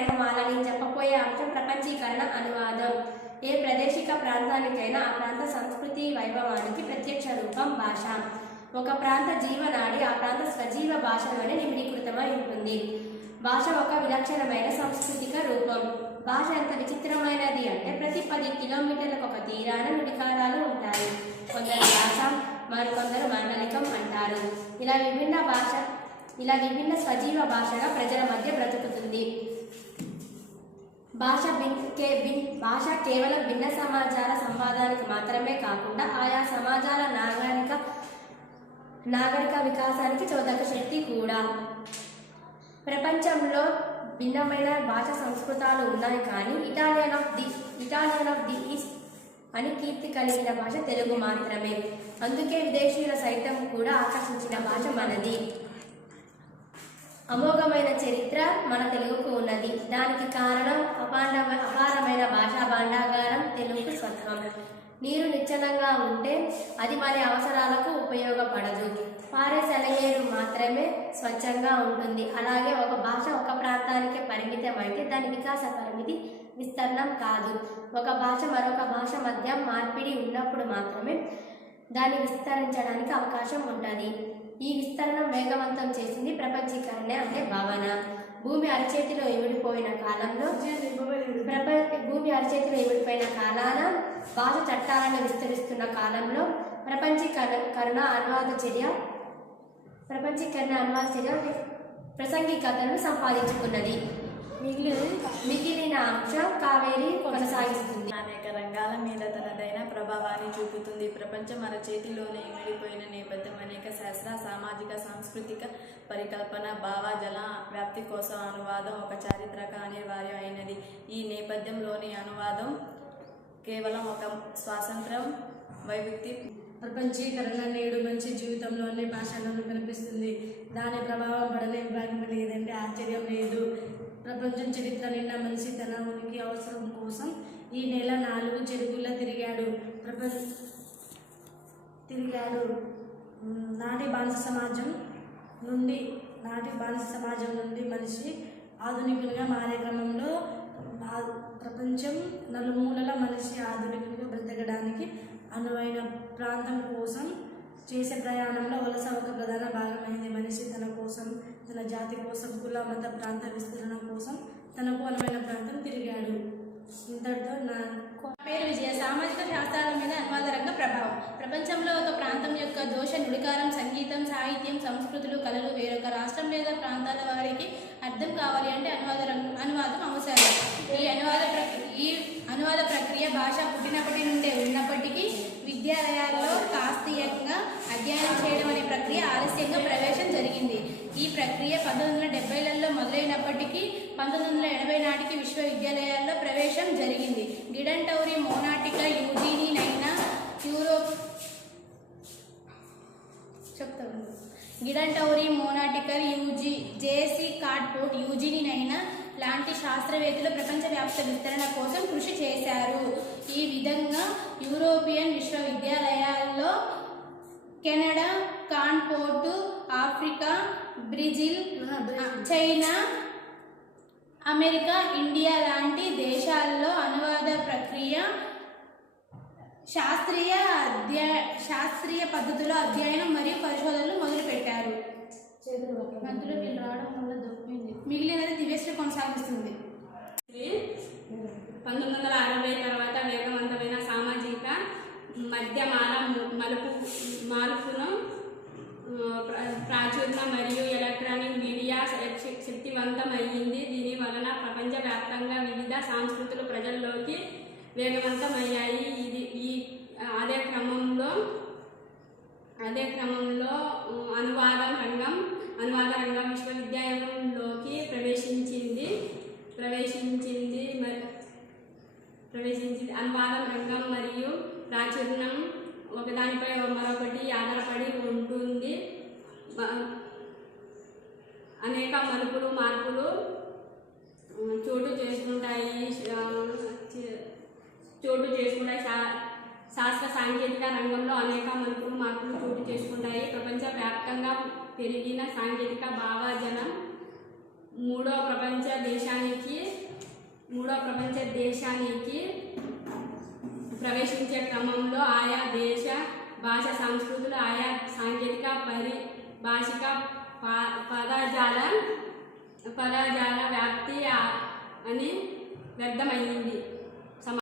మేఘమాలని చెప్పబోయే అంశం ప్రపంచీకరణ అనువాదం. ఏ ప్రాదేశిక ప్రాంతానికైనా ఆ ప్రాంత సంస్కృతి వైభవానికి ప్రత్యక్ష రూపం భాష. ఒక ప్రాంత జీవనాడి ఆ ప్రాంత స్వజీవ భాషలోనే నిమిడీకృతమై ఉంటుంది. భాష ఒక విలక్షణమైన సాంస్కృతిక రూపం. భాష ఎంత విచిత్రమైనది అంటే ప్రతి 10 కిలోమీటర్లకు ఒక తీరాన నుడికారాలు ఉంటాయి. కొందరు భాష, మరికొందరు మాండలికం అంటారు. ఇలా విభిన్న సజీవ భాషగా ప్రజల మధ్య బ్రతుకుతుంది. భాష కేవలం భిన్న సమాజాల సంవాదానికి మాత్రమే కాకుండా ఆయా సమాజాల నాగరిక వికాసానికి చోదక శక్తి కూడా. ప్రపంచంలో భిన్నమైన భాష సంస్కృతాలు ఉన్నాయి, కానీ ఇటాలియన్ ఆఫ్ ది ఈస్ట్ అని కీర్తి కలిగిన భాష తెలుగు మాత్రమే. అందుకే విదేశీయుల సైతం కూడా ఆకర్షించిన భాష మనది. అమోఘమైన చరిత్ర మన తెలుగుకు ఉన్నది. దానికి కారణం అపారమైన భాషా భాండాగారం తెలుగు స్వత్వం. నీరు నిశ్చలంగా ఉంటే అది మన అవసరాలకు ఉపయోగపడదు. పారే సెలయేరు మాత్రమే స్వచ్ఛంగా ఉంటుంది. అలాగే ఒక భాష ఒక ప్రాంతానికి పరిమితమైతే దాని వికాస పరిమితి విస్తరణం కాదు. ఒక భాష మరొక భాష మధ్య మార్పిడి ఉన్నప్పుడు మాత్రమే దాన్ని విస్తరించడానికి అవకాశం ఉంటుంది. ఈ విస్తరణం వేగవంతం చేసింది ప్రపంచీకరణ అనే భావన. భూమి అరచేతిలో ఇమిడిపోయిన కాలాన భాష చట్టాలను విస్తరిస్తున్న కాలంలో ప్రపంచీకరణ అనువాద చర్య ప్రసంగికతను సంపాదించుకున్నది. మిగిలిన అంశం కావేరి కొనసాగిస్తుంది. అనేక రంగాల మీద తనదైన ప్రభావాన్ని చూపుతుంది. ప్రపంచం అరచేతిలోనే ఇమిడిపోయిన నేపథ్యం అనేక శాస్త్ర, సామాజిక, సాంస్కృతిక పరికల్పన, భావజాల వ్యాప్తి కోసం అనువాదం ఒక చారిత్రక అనివార్యం అయినది. ఈ నేపథ్యంలోని అనువాదం కేవలం ఒక స్వాతంత్రం వైవిక్తి. ప్రపంచీకరణ నేడు మంచి జీవితంలో అన్ని భాషలను కనిపిస్తుంది. దాని ప్రభావం పడని విభాగం లేదంటే ఆశ్చర్యం లేదు. ప్రపంచం చరిత్ర నిండా మనిషి తన ఉనికి అవసరం కోసం ఈ నెల 4 చెరువుల్లో తిరిగాడు. నాటి బానిస సమాజం నుండి మనిషి ఆధునికునిగా మారే క్రమంలో ప్రపంచం నలుమూలల మనిషి ఆధునికునిగా బ్రతకడానికి అనువైన ప్రాంతం కోసం చేసే ప్రయాణంలో వలస ఒక ప్రధాన భాగమైంది. మనిషి తన కోసం, తన జాతి కోసం, కుల మత ప్రాంత విస్తరణ కోసం తనకు అనువైన ప్రాంతం తిరిగాడు. ఇంతటితో నా పేరు విజయ. సామాజిక శాస్త్రాల మీద అనువాద రంగ ప్రభావం. ప్రపంచంలో ఒక ప్రాంతం యొక్క దోష, నుడికారం, సంగీతం, సాహిత్యం, సంస్కృతులు, కళలు వేరొక రాష్ట్రం లేదా ప్రాంతాల వారికి అర్థం కావాలి అంటే అనువాదం అవసరం. ఈ అనువాద ప్రక్రియ భాష పుట్టినప్పటి నుండే ఉన్నప్పటికీ విద్యాలయాల్లో శాస్త్రీయంగా అధ్యయనం చేయడం అనే ప్రక్రియ ఆలస్యంగా ప్రవేశం జరిగింది. ఈ ప్రక్రియ 1970లలో మొదలైనప్పటికీ 1980 నాటికి విశ్వవిద్యాలయాల్లో ప్రవేశం జరిగింది. గిడంటౌరి మోనాటికల్ యూజీని నైనా జేసి కార్డ్పోర్ట్, యూజీని నైనా లాంటి శాస్త్రవేత్తలు ప్రపంచవ్యాప్త విస్తరణ కోసం కృషి చేశారు. ఈ విధంగా యూరోపియన్ విశ్వవిద్యాలయాల్లో కెనడా, కాన్పోర్టు, Africa, Brazil, China, America, India లాంటి దేశాల్లో అనువాద ప్రక్రియ శాస్త్రీయ పద్ధతిలో అధ్యయనం మరియు పరిశోధనలు మొదలుపెట్టారు. మధ్యలో వీళ్ళు రావడం వల్ల దొరికింది. మిగిలినది దివ్యశ్రీ కొనసాగిస్తుంది. 1960 తర్వాత వేగవంతమైన సామాజిక మాధ్యమాల మార్పును ప్రాచుర్యం మరియు ఎలక్ట్రానిక్ మీడియా శక్తివంతమయ్యింది. దీని వలన ప్రపంచవ్యాప్తంగా వివిధ సంస్కృతులు ప్రజల్లోకి వేగవంతమయ్యాయి. అదే క్రమంలో అనువాద రంగం విశ్వవిద్యాలయంలోకి ప్రవేశించింది. అనువాద రంగం మరియు ప్రాచుర్యం ఒకదానిపై మరొకటి ఆధారపడి ఉంటుంది. అనేక మార్పులు చోటు చేసుకుంటాయి. శాస్త్ర సాంకేతిక రంగంలో అనేక మార్పులు చోటు చేసుకుంటాయి. ప్రపంచవ్యాప్తంగా పెరిగిన సాంకేతిక భావజాలం మూడో ప్రపంచ దేశానికి ప్రవేశించే క్రమంలో ఆయా దేశ భాష సంస్కృతులు ఆయా సాంకేతిక భాషిక పదజాల వ్యాప్తి అని వ్యర్థమైంది.